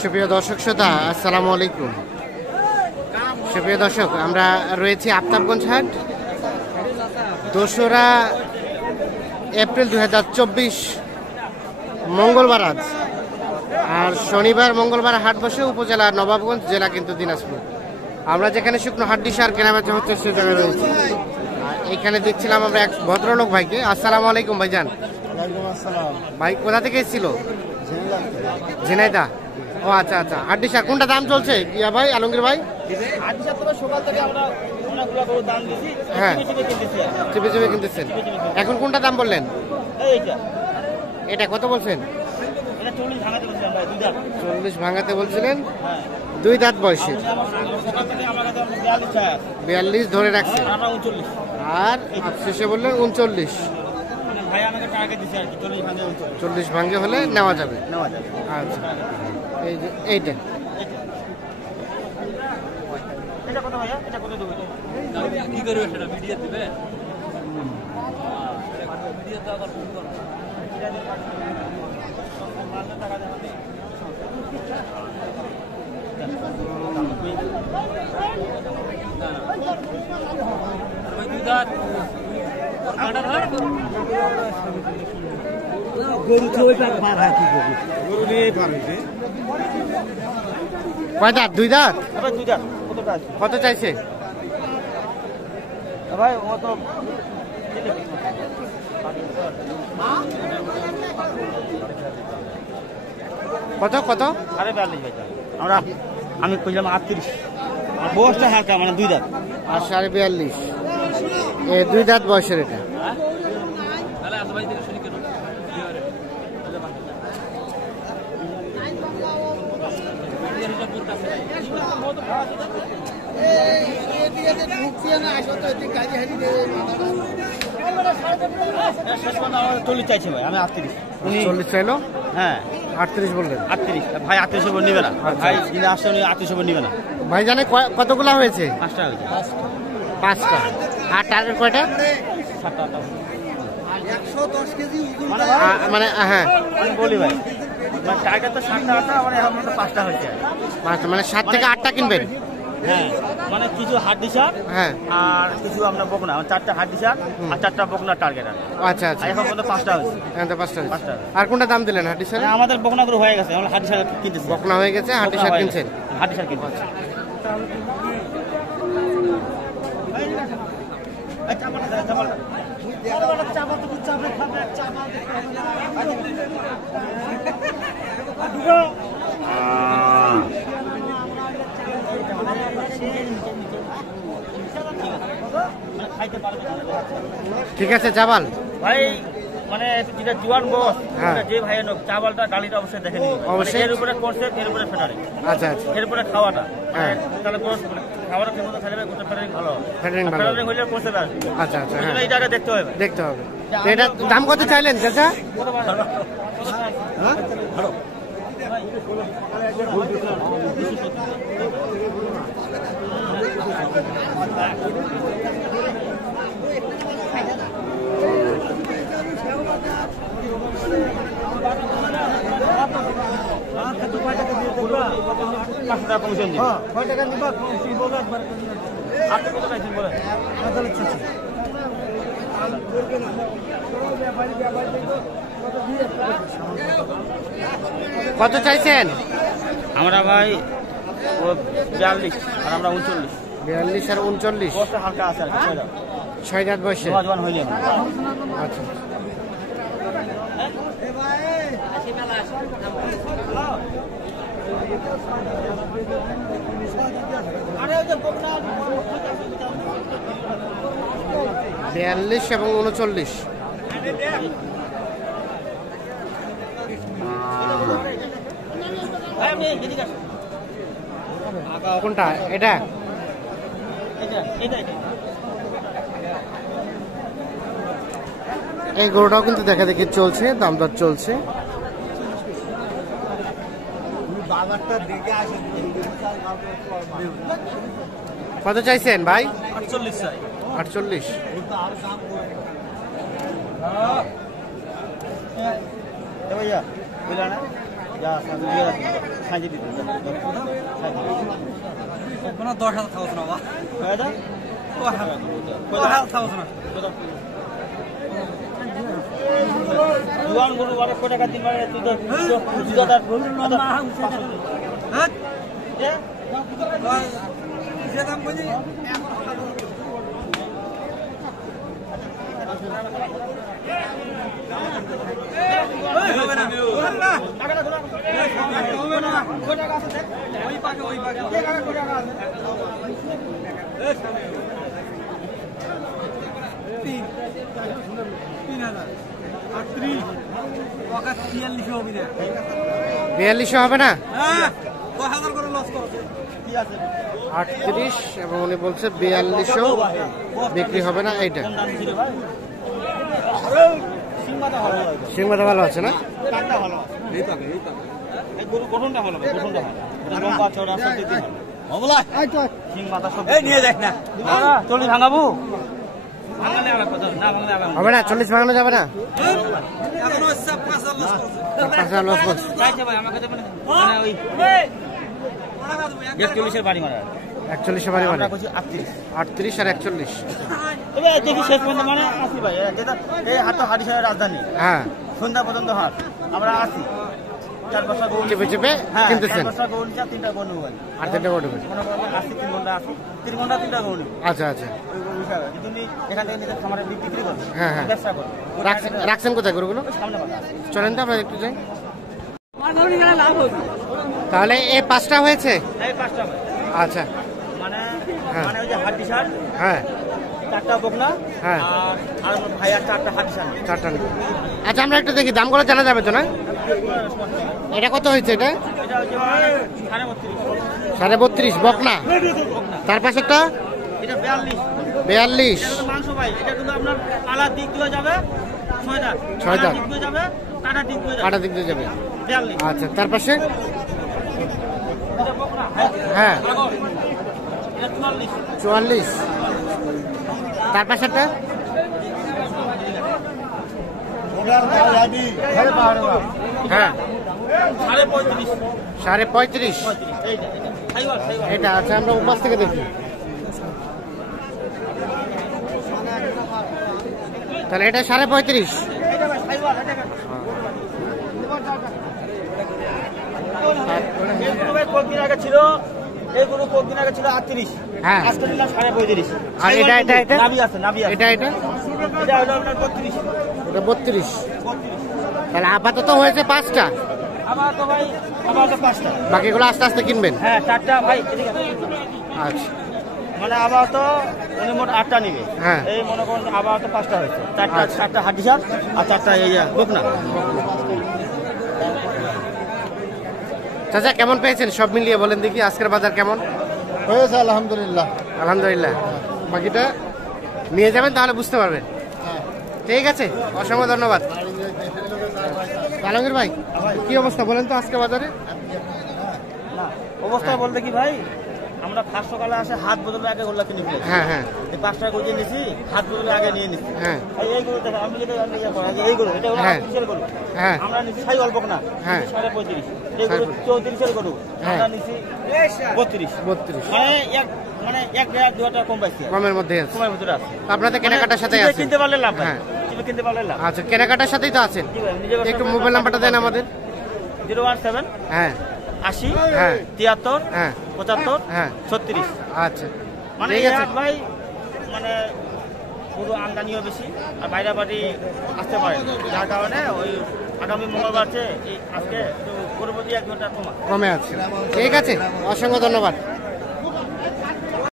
সুপ্রিয় দর্শক শ্রোতা, আসসালামু আলাইকুম। সুপ্রিয় দর্শক, আমরা রয়েছি আফতাবগঞ্জ হাট, 2রা এপ্রিল 2024 মঙ্গলবার আজ। আর শনিবার মঙ্গলবার হাট বসে উপজেলা নবাবগঞ্জ, জেলা কিন্তু দিনাজপুর। আমরা যেখানে শুকনো হাড্ডি সার কেনাবেচা হচ্ছে সে জায়গায় রয়েছি। এখানে দেখছিলাম আমরা এক ভদ্রলোক ভাইকে। আসসালামু আলাইকুম ভাইজান। ভাই কোথা থেকে এসেছিল? ঝিনাইদা। ও আচ্ছা আচ্ছা, হাড্ডি সার কোনটা দাম চলছে ইয়া ভাই, আলমগীর ভাই? হ্যাঁ, চেপে চেপে কিনতেছেন। এখন কোনটা দাম বললেন? এটা কত বলছেন? 40 ভাঙাতে বলছিলেন। 2 দাঁত বয়সে 42 ধরে রাখছে, আর শেষে বললেন 39। 40 ভাঙে হলে নেওয়া যাবে। আচ্ছা, এই যে এইটা কি করবে সেটা ভিডিও দিবে। কয় দাঁত? 2 দাঁত। কত চাইছে ভাই? কত কত? 42 আমরা আমি কইলাম 38। বয়সটা হালকা, মানে 2 দাঁত। আর 42.5 2 দাঁত বয়সের এটা। চাইছে ভাই, আমি 38। 40 চাইলো? হ্যাঁ, 38 বললেন। 38 ভাই, 38 নিবে না ভাই, যিনি আসছে উনি 38 নিবে না ভাই। জানে কতগুলা হয়েছে? 5টা হয়েছে। 5টা। আর টার্গেট কয়টা? 7টা। 110 কেজি মানে হ্যাঁ আমি বলি ভাই, মানে টার্গেট তো 7টা, মানে এখন তো 5টা হয়েছে। 5টা মানে 7 থেকে 8টা কিনবেন? হ্যাঁ, মানে কিছু হাড্ডি সার, হ্যাঁ, আর কিছু আপনার বকনা, 4টা হাড্ডি সার আর 4টা বকনা টার্গেট। আচ্ছা আচ্ছা, এখন পর্যন্ত 5টা হয়েছে। এখন তো 5টা হয়েছে। আর কোনটা দাম দিলেন হাড্ডি সার? আমাদের বকনা গুলো হয়ে গেছে, আমরা হাড্ডি সার কিনতেছি। বকনা হয়ে গেছে, হাড্ডি সার কিনছেন? হাড্ডি সার কিনতে। ঠিক আছে চাবাল ভাই, মানে যেটা জোয়ান বস, যে ভাই চাবালটা ডালিটা অবশ্যই দেখে নিন। অবশ্যই এর উপরে কনসেপ্ট, এর উপরে ফেটারিং। আচ্ছা আচ্ছা, এর উপরে খাওয়াটা, হ্যাঁ, তাহলে বস খাওয়াটা ঠিক মতো খেলে গোটা ফেটারিং ভালো হবে। ফেটারিং হইলে কনসেপ্ট আসবে। আচ্ছা আচ্ছা, হ্যাঁ, এইটা আগে দেখতে হবে। দেখতে হবে। এটা দাম কত চাইলেন চাচা? হ্যাঁ, ভালো কত চাইছেন? আমরা ভাই 42 আর আমরা 39। 42 আর 39 হালকা আছে। 6 দাঁত বয়সে হইলে। আচ্ছা, বিয়াল্লিশ এবং 39। কোনটা এটা? এই গরুটাও কিন্তু দেখা দেখি চলছে, দাম দর চলছে। কত চাইছেন ভাই? 48 চাই। 48। ভাইয়া বুঝলা না? জোয়ান গরু 1200 টাকা দিন মানে তুই বিয়াল্লিশশো হবে না 38 এবং উনি বলছে 4200 বিক্রি হবে না। এইটা সিংমাথা ভালো আছে না? হবে না 40 ভাঙানো যাবে না? 41 বাড়ি মারা 41 বাড়ি মানে 38 আর 41। দেখি শেষ পর্যন্ত মানে আসি ভাই, এই হাট হাটি সাহেবের রাজধানী। হ্যাঁ, সন্ধ্যা পর্যন্ত হাট আমরা আসি। 4 বছর গরু চেপে চেপে কিনতেছেন। 4 বছর গরু 3টা গরু নেবেন আর 3টা গরু নেবেন। আসি 3 ঘন্টা আসি 3 ঘন্টা 3টা গরু নেবেন। আচ্ছা আচ্ছা, ওই গরু হিসাবে যদি এখান থেকে নিজের খামারে বিক্রি করবেন। হ্যাঁ হ্যাঁ, ব্যবসা করবেন। রাখছেন কোথায় গরুগুলো? সামনে বাজার। চলেন তো আমরা একটু যাই। তাহলে এই 5টা হয়েছে? এই 5টা ভাই। আচ্ছা, মানে হ্যাঁ। মানে ওই যে হাড্ডি শার্ট, হ্যাঁ 4টা বকনা, হ্যাঁ, আর ভাই আর 4টা হাড্ডি শার্ট। 4টা। আচ্ছা, আমরা একটু দেখি দামগুলো জানা যাবে তো না? এটা কত হয়েছে? এটা এটা হচ্ছে ভাই 32.5 32.5 বকনা। তার পাশেরটা এটা 42। 42। এটা মাংস ভাই, এটা কিন্তু আপনার আলাদা দিক দিয়ে যাবে 6 দাঁত। 6 দাঁত দিক দিয়ে যাবে, কাটা দিক দিয়ে যাবে। কাটা দিক দিয়ে যাবে। 42। আচ্ছা, তার পাশে এটা বকনা। হ্যাঁ এটা 44। 44। তার পাশেরটা হ্যাঁ 35.5। 35.5। এইটা খাইবার খাইবার। এটা আচ্ছা, আমরা উপাস থেকে দেখি। তাহলে এটা 35.5। এটা ভাই খাইবার, এটা এই গরু ভাই কতদিন আগে ছিল? এই গরু কতদিন আগে ছিল 38। হ্যাঁ, আজকে নিলাম 35.5। আর এটা এটা এটা নাভি আছে, নাভি আছে। এটা এটা এটা হলো আপনার 32। এটা 32। তাহলে আপাতত হয়েছে 5টা, আবার তো ভাই আবার তো 5টা। বাকিগুলো আস্তে আস্তে কিনবেন। হ্যাঁ 4টা ভাই এদিকে। আচ্ছা, মানে আবার তো উনি মোট 8টা নিবে। হ্যাঁ। এই মনে করুন আবার তো 5টা হয়েছে। 4টা হাড্ডি শার্ট আর 4টা এই বকনা। চাচা কেমন পেয়েছেন সব মিলিয়ে বলেন দেখি, আজকের বাজার কেমন হয়েছে? আলহামদুলিল্লাহ। আলহামদুলিল্লাহ। বাকিটা নিয়ে যাবেন তাহলে বুঝতে পারবেন। ঠিক আছে, অসংখ্য ধন্যবাদ। আলমগীর ভাই, কি অবস্থা বলেন তো আজকে বাজারে? না অবস্থা বলতে কি ভাই, আমরা ফার্স্ট সকালে আসে হাত বদলে আগে গোল্লা কিনে ফেলেছি। হ্যাঁ হ্যাঁ এই 5টা গরু নিয়েছি, হাত বদলে আগে নিয়ে নিচ্ছি। হ্যাঁ এই গরু দেখো, আমি যেটা এই গরু এটা হলো হ্যাঁ। 38 এর গরু। হ্যাঁ আমরা নিচ্ছি সাই অল্প না, হ্যাঁ। 35.5। এই গরু 34 এর গরু, হ্যাঁ। আমরা নিচ্ছি 32। 32 মানে এক দেড় 2 টাকা কম পাইছি। কমের মধ্যে আছে। সময়ের ভিতরে আছে। আপনাদের কেনাকাটার সাথে চিপে আছে? কিনতে পারলে লাভ ভাই। হ্যাঁ। চিপে কিনতে পারলে লাভ। আচ্ছা, কেনাকাটার সাথেই তো আছেন। জি ভাই, নিজে একটু মোবাইল নাম্বারটা দেন আমাদের। 017 হ্যাঁ 80 হ্যাঁ 73 হ্যাঁ 75 হ্যাঁ 36। আচ্ছা, মানে ঠিক আছে। ভাই মানে পুরো আমদানিও বেশি আর বাইরে বাড়ি আসতে পারে না। যার কারণে ওই আগামী মঙ্গলবার আজকে একটু পরবর্তী 1 ঘন্টা কমা কমে আছে। ঠিক আছে, অসংখ্য ধন্যবাদ।